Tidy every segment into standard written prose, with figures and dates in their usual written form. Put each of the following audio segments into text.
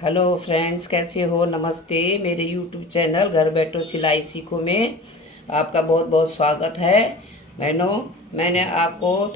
Hello friends, कैसे हो? नमस्ते। मेरे यूट्यूब चैनल घर बैठो सिलाई सीखो में आपका बहुत बहुत स्वागत है। बहनों, मैंने आपको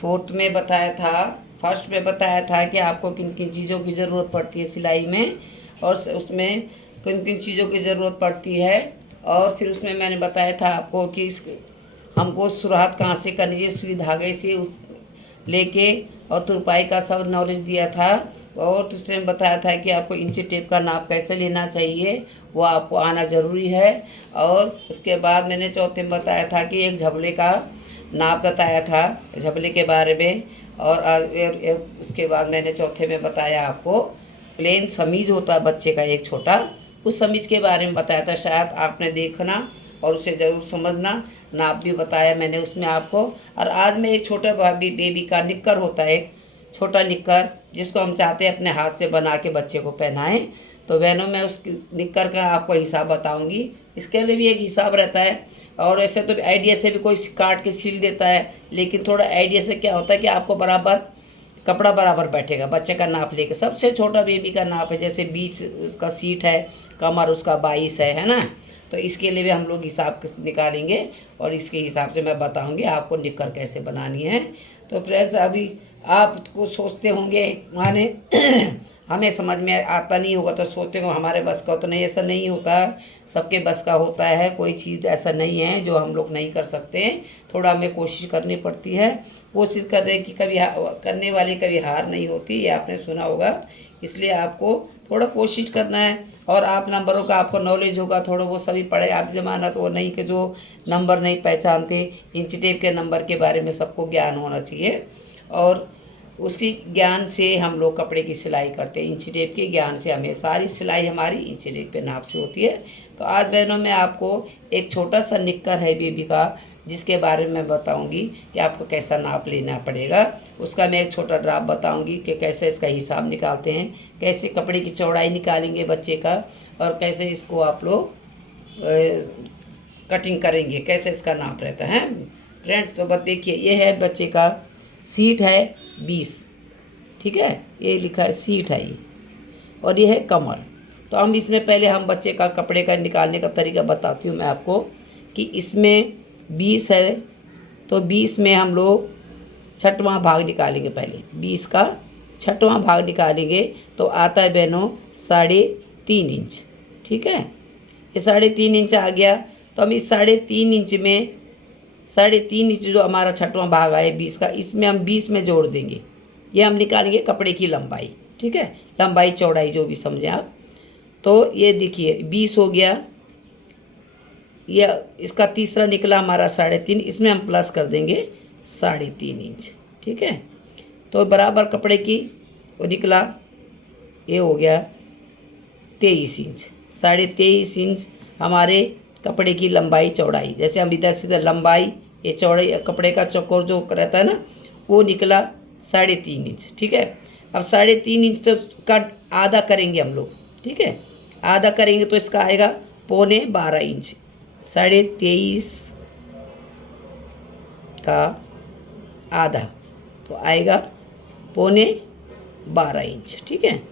फोर्थ में बताया था, फर्स्ट में बताया था कि आपको किन किन चीज़ों की ज़रूरत पड़ती है सिलाई में, और उसमें किन किन चीज़ों की ज़रूरत पड़ती है। और फिर उसमें मैंने बताया था आपको कि हमको शुरुआत कहाँ से करनी चाहिए, सुई धागे से उस लेके, और तुरपाई का सब नॉलेज दिया था। और दूसरे में बताया था कि आपको इंची टेप का नाप कैसे लेना चाहिए, वो आपको आना ज़रूरी है। और उसके बाद मैंने चौथे में बताया था कि एक झबले का नाप बताया था, झबले के बारे में। और उसके बाद मैंने चौथे में बताया आपको प्लेन समीज होता है बच्चे का एक छोटा, उस समीज के बारे में बताया था। शायद आपने देखना और उसे ज़रूर समझना। नाप भी बताया मैंने उसमें आपको। और आज मैं एक छोटा बेबी का निक्कर होता है, एक छोटा निक्कर जिसको हम चाहते हैं अपने हाथ से बना के बच्चे को पहनाएं। तो बहनों, मैं उस निक्कर का आपको हिसाब बताऊंगी। इसके लिए भी एक हिसाब रहता है, और ऐसे तो आइडिया से भी कोई काट के सिल देता है, लेकिन थोड़ा आइडिया से क्या होता है कि आपको बराबर कपड़ा बराबर बैठेगा। बच्चे का नाप लेके सबसे छोटा बेबी का नाप है, जैसे 20 उसका सीट है, कमर उसका 22 है ना। तो इसके लिए भी हम लोग हिसाब निकालेंगे, और इसके हिसाब से मैं बताऊंगी आपको निक्कर कैसे बनानी है। तो फ्रेंड्स, अभी आपको सोचते होंगे माने हमें समझ में आता नहीं होगा तो सोचते हो हमारे बस का, तो नहीं, ऐसा नहीं होता। सबके बस का होता है, कोई चीज़ ऐसा नहीं है जो हम लोग नहीं कर सकते। थोड़ा हमें कोशिश करनी पड़ती है। कोशिश करने की कभी करने वाली कभी हार नहीं होती, ये आपने सुना होगा। इसलिए आपको थोड़ा कोशिश करना है। और आप नंबरों का आपको नॉलेज होगा थोड़ा, वो सभी पढ़े। आप ज़माना तो वो नहीं कि जो नंबर नहीं पहचानते, इंच टेप के नंबर के बारे में सबको ज्ञान होना चाहिए। और उसी ज्ञान से हम लोग कपड़े की सिलाई करते हैं। इंची टेप के ज्ञान से हमें सारी सिलाई हमारी इंची टेप पे नाप से होती है। तो आज बहनों, मैं आपको एक छोटा सा निक्कर है बेबी का, जिसके बारे में बताऊंगी कि आपको कैसा नाप लेना पड़ेगा। उसका मैं एक छोटा ड्राफ्ट बताऊंगी कि कैसे इसका हिसाब निकालते हैं, कैसे कपड़े की चौड़ाई निकालेंगे बच्चे का, और कैसे इसको आप लोग कटिंग करेंगे, कैसे इसका नाप रहता है फ्रेंड्स। तो बस देखिए, ये है बच्चे का सीट है 20, ठीक है, ये लिखा है सीट है ये, और ये है कमर। तो हम इसमें पहले हम बच्चे का कपड़े का निकालने का तरीका बताती हूँ मैं आपको कि इसमें 20 है, तो 20 में हम लोग छठवां भाग निकालेंगे। पहले 20 का छठवां भाग निकालेंगे तो आता है बहनों 3.5 इंच, ठीक है। ये 3.5 इंच आ गया। तो हम इस 3.5 इंच में 3.5 इंच जो हमारा छठवां भाग आए 20 का, इसमें हम 20 में जोड़ देंगे। ये हम निकालेंगे कपड़े की लंबाई, ठीक है, लंबाई चौड़ाई जो भी समझें आप। तो ये देखिए 20 हो गया, यह इसका तीसरा निकला हमारा 3.5, इसमें हम प्लस कर देंगे 3.5 इंच, ठीक है। तो बराबर कपड़े की वो निकला, ये हो गया 23 इंच। 23.5 इंच हमारे कपड़े की लंबाई चौड़ाई। जैसे हम इधर से लंबाई, ये चौड़ाई कपड़े का चौकोर जो रहता है ना, वो निकला 3.5 इंच, ठीक है। अब 3.5 इंच तो कट आधा करेंगे हम लोग, ठीक है। आधा करेंगे तो इसका आएगा 12.25 इंच। 23.5 का आधा तो आएगा 12.25 इंच, ठीक है।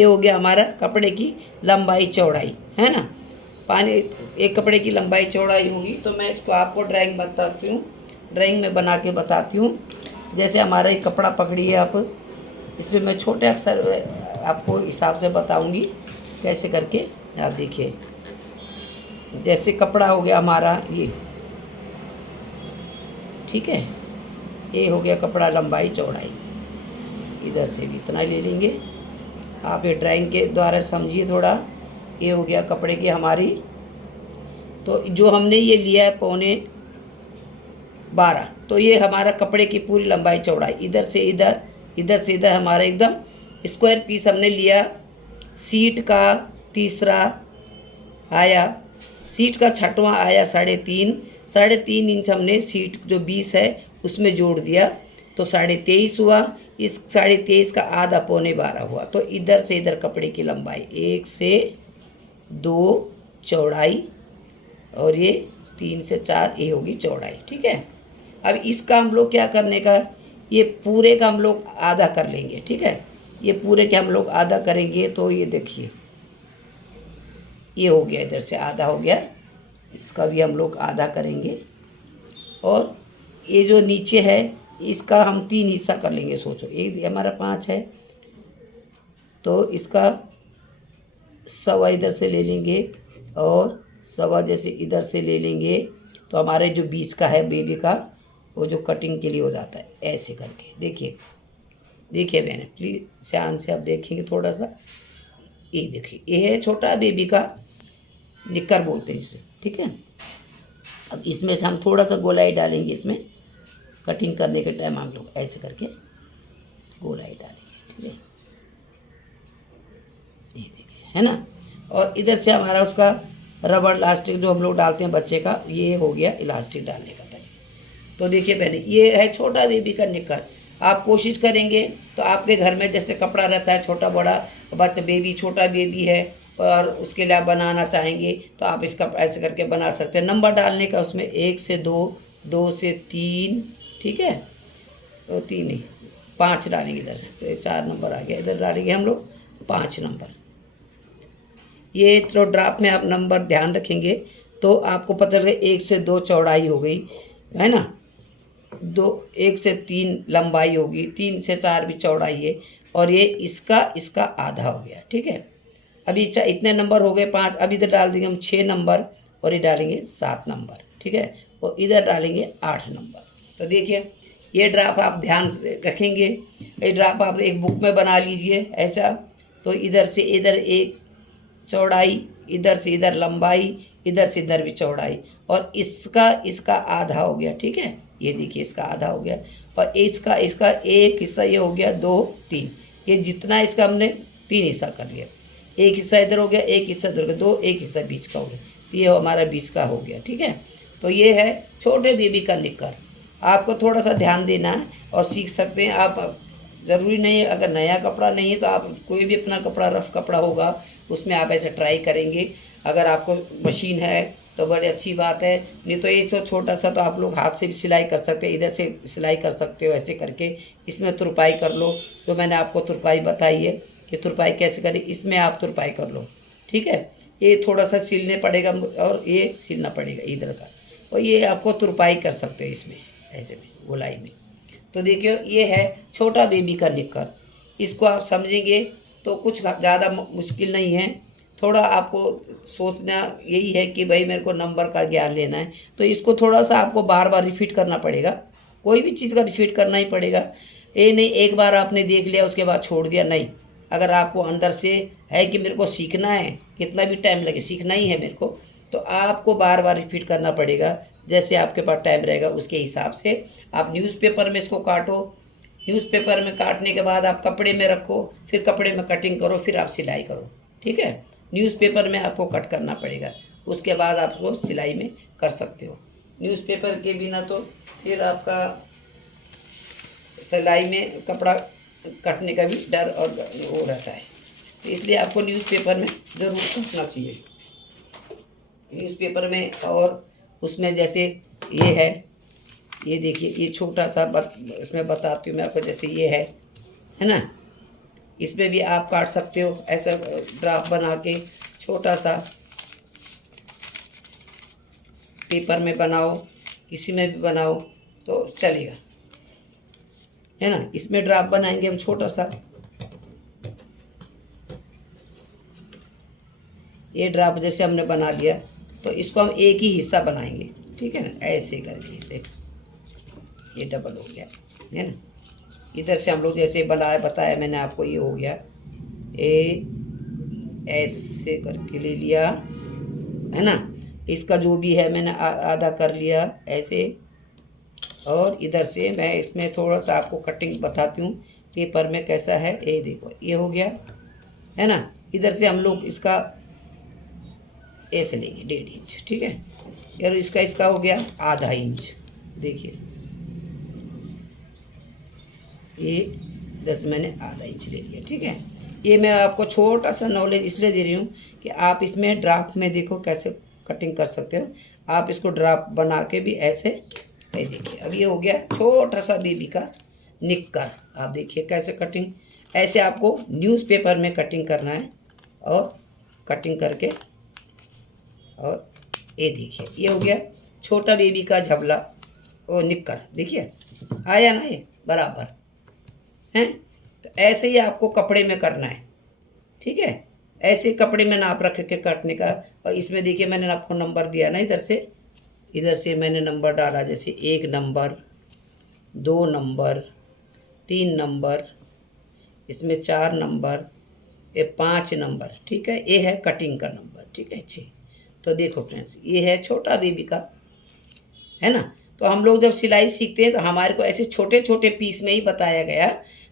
ये हो गया हमारा कपड़े की लंबाई चौड़ाई, है ना। पानी एक कपड़े की लंबाई चौड़ाई होगी। तो मैं इसको आपको ड्राइंग बताती हूँ, ड्राइंग में बना के बताती हूँ। जैसे हमारा एक कपड़ा पकड़िए आप, इसमें मैं छोटे अक्षर आपको हिसाब से बताऊँगी कैसे करके। आप देखिए, जैसे कपड़ा हो गया हमारा ये, ठीक है, ये हो गया कपड़ा लंबाई चौड़ाई। इधर से भी इतना ले लेंगे, आप ये ड्राइंग के द्वारा समझिए थोड़ा। ये हो गया कपड़े की हमारी, तो जो हमने ये लिया है 12.25, तो ये हमारा कपड़े की पूरी लंबाई चौड़ाई। इधर से इधर, इधर से इधर हमारा एकदम स्क्वायर पीस हमने लिया। सीट का तीसरा आया, सीट का छठवां आया 3.5 इंच हमने सीट जो 20 है उसमें जोड़ दिया, तो 23.5 हुआ। इस 23.5 का आधा 12.25 हुआ। तो इधर से इधर कपड़े की लंबाई 1 से 2 चौड़ाई, और ये 3 से 4 ये होगी चौड़ाई, ठीक है। अब इसका हम लोग क्या करने का, ये पूरे का हम लोग आधा कर लेंगे, ठीक है। ये पूरे के हम लोग आधा करेंगे तो ये देखिए ये हो गया, इधर से आधा हो गया, इसका भी हम लोग आधा करेंगे। और ये जो नीचे है इसका हम 3 हिस्सा कर लेंगे। सोचो एक हमारा 5 है तो इसका सवा इधर से ले लेंगे और सवा जैसे इधर से ले लेंगे, तो हमारे जो बीच का है बेबी का वो जो कटिंग के लिए हो जाता है। ऐसे करके देखिए, देखिए मैंने प्लीज़ ध्यान से आप देखेंगे थोड़ा सा। ये देखिए ये है छोटा बेबी का निक्कर बोलते हैं इसे, ठीक है। अब इसमें से हम थोड़ा सा गोलाई डालेंगे, इसमें कटिंग करने के टाइम हम लोग ऐसे करके गोलाई डालेंगे, ठीक है। ये देखिए है ना। और इधर से हमारा उसका रबड़ इलास्टिक जो हम लोग डालते हैं बच्चे का, ये हो गया इलास्टिक डालने का तरीका। तो देखिए पहले ये है छोटा बेबी का निक्कर। आप कोशिश करेंगे तो आपके घर में जैसे कपड़ा रहता है छोटा बड़ा, बच्चा बेबी छोटा बेबी है और उसके लिए आप बनाना चाहेंगे तो आप इसका ऐसे करके बना सकते हैं। नंबर डालने का उसमें 1 से 2, 2 से 3, ठीक है। तो 3 नहीं 5 डालेंगे इधर, तो 4 नंबर आ गया। इधर डालेंगे हम लोग 5 नंबर। ये तो ड्राप में आप नंबर ध्यान रखेंगे तो आपको पता चलेगा 1 से 2 चौड़ाई हो गई है ना, 1 से 3 लंबाई होगी, 3 से 4 भी चौड़ाई है, और ये इसका आधा हो गया, ठीक है। अभी इतने नंबर हो गए 5। अब इधर डाल देंगे हम 6 नंबर और ये डालेंगे 7 नंबर, ठीक है। और इधर डालेंगे 8 नंबर। तो देखिए ये ड्राप आप ध्यान से रखेंगे। ये ड्राप आप एक बुक में बना लीजिए ऐसा। तो इधर से इधर एक चौड़ाई, इधर से इधर लंबाई, इधर से इधर भी चौड़ाई, और इसका आधा हो गया, ठीक है। ये देखिए इसका आधा हो गया, और इसका एक हिस्सा ये हो गया 2, 3। ये जितना इसका हमने 3 हिस्सा कर लिया। एक हिस्सा इधर हो गया, एक हिस्सा इधर हो गया, 2, एक हिस्सा बीच का हो गया। ये हमारा बीच का हो गया, ठीक है। तो ये है छोटे बेबी का निक्कर। आपको थोड़ा सा ध्यान देना है और सीख सकते हैं आप। ज़रूरी नहीं है, अगर नया कपड़ा नहीं है तो आप कोई भी अपना कपड़ा रफ कपड़ा होगा उसमें आप ऐसे ट्राई करेंगे। अगर आपको मशीन है तो बड़ी अच्छी बात है, नहीं तो ये तो छोटा सा तो आप लोग हाथ से भी सिलाई कर सकते हो, इधर से सिलाई कर सकते हो ऐसे करके। इसमें तुरपाई कर लो, जो मैंने आपको तुरपाई बताई है कि तुरपाई कैसे करें, इसमें आप तुरपाई कर लो, ठीक है। ये थोड़ा सा सिलने पड़ेगा और ये सिलना पड़ेगा इधर का, और ये आपको तुरपाई कर सकते हो इसमें ऐसे में गोलाई में। तो देखिए ये है छोटा बेबी का निक्कर। इसको आप समझेंगे तो कुछ ज़्यादा मुश्किल नहीं है। थोड़ा आपको सोचना यही है कि भाई मेरे को नंबर का ज्ञान लेना है, तो इसको थोड़ा सा आपको बार बार रिपीट करना पड़ेगा। कोई भी चीज़ का रिपीट करना ही पड़ेगा। ये नहीं एक बार आपने देख लिया उसके बाद छोड़ दिया, नहीं। अगर आपको अंदर से है कि मेरे को सीखना है, कितना भी टाइम लगे सीखना ही है मेरे को, तो आपको बार बार रिपीट करना पड़ेगा। जैसे आपके पास टाइम रहेगा उसके हिसाब से आप न्यूज़पेपर में इसको काटो। न्यूज़पेपर में काटने के बाद आप कपड़े में रखो, फिर कपड़े में कटिंग करो, फिर आप सिलाई करो, ठीक है। न्यूज़पेपर में आपको कट करना पड़ेगा, उसके बाद आप उसको सिलाई में कर सकते हो। न्यूज़पेपर के बिना तो फिर आपका सिलाई में कपड़ा कटने का भी डर और वो रहता है, तो इसलिए आपको न्यूज़पेपर में ज़रूर कटना चाहिए। न्यूज़पेपर में, और उसमें जैसे ये है, ये देखिए ये छोटा सा इसमें बताती हूँ मैं आपको। जैसे ये है ना, इसमें भी आप काट सकते हो ऐसा ड्राफ्ट बना के। छोटा सा पेपर में बनाओ, किसी में भी बनाओ तो चलेगा, है ना। इसमें ड्राफ्ट बनाएंगे हम छोटा सा। ये ड्राफ्ट जैसे हमने बना लिया तो इसको हम एक ही हिस्सा बनाएंगे, ठीक है ना। ऐसे करके देखो ये डबल हो गया, है ना। इधर से हम लोग जैसे बताया मैंने आपको, ये हो गया, ये ऐसे करके ले लिया, है ना। इसका जो भी है मैंने आधा कर लिया ऐसे, और इधर से मैं इसमें थोड़ा सा आपको कटिंग बताती हूँ पेपर में कैसा है। ये देखो ये हो गया, है ना। इधर से हम लोग इसका ऐसे लेंगे 1.5 इंच, ठीक है। और इसका हो गया आधा इंच। देखिए ये 10 मैंने आधा इंच ले लिया, ठीक है। ये मैं आपको छोटा सा नॉलेज इसलिए दे रही हूँ कि आप इसमें ड्राफ्ट में देखो कैसे कटिंग कर सकते हो। आप इसको ड्राफ्ट बना के भी ऐसे, ये देखिए अब ये हो गया छोटा सा बेबी का निक्कर। आप देखिए कैसे कटिंग ऐसे आपको न्यूज़पेपर में कटिंग करना है और कटिंग करके, और ये देखिए ये हो गया छोटा बेबी का झबला और निक्कर। देखिए आया ना ये बराबर हैं। तो ऐसे ही आपको कपड़े में करना है, ठीक है। ऐसे कपड़े में नाप रख के काटने का। और इसमें देखिए मैंने आपको नंबर दिया ना, इधर से मैंने नंबर डाला, जैसे 1 नंबर, 2 नंबर, 3 नंबर, इसमें 4 नंबर, ये 5 नंबर, ठीक है। ये है कटिंग का नंबर, ठीक है अच्छी। तो देखो फ्रेंड्स, ये है छोटा बेबी का, है ना। तो हम लोग जब सिलाई सीखते हैं तो हमारे को ऐसे छोटे छोटे पीस में ही बताया गया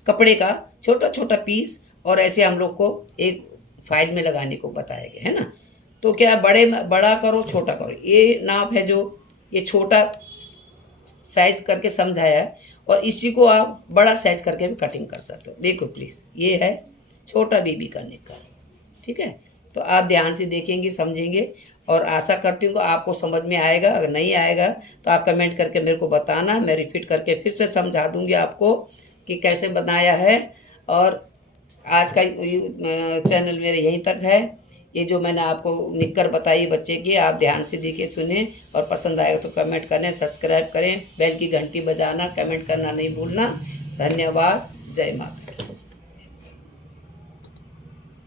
कपड़े का, छोटा छोटा पीस, और ऐसे हम लोग को एक फाइल में लगाने को बताया गया, है ना। तो क्या बड़ा करो छोटा करो, ये नाप है जो ये छोटा साइज करके समझाया है, और इसी को आप बड़ा साइज करके भी कटिंग कर सकते हो। देखो प्लीज़, ये है छोटा बेबी का निक्कर, ठीक है। तो आप ध्यान से देखेंगे, समझेंगे, और आशा करती हूँ कि आपको समझ में आएगा। अगर नहीं आएगा तो आप कमेंट करके मेरे को बताना, मैं रिपीट करके फिर से समझा दूँगी आपको कि कैसे बनाया है। और आज का चैनल मेरे यहीं तक है। ये जो मैंने आपको निक्कर बताई बच्चे की, आप ध्यान से देखिए, सुने, और पसंद आएगा तो कमेंट करें, सब्सक्राइब करें, बेल की घंटी बजाना, कमेंट करना नहीं भूलना। धन्यवाद। जय माता।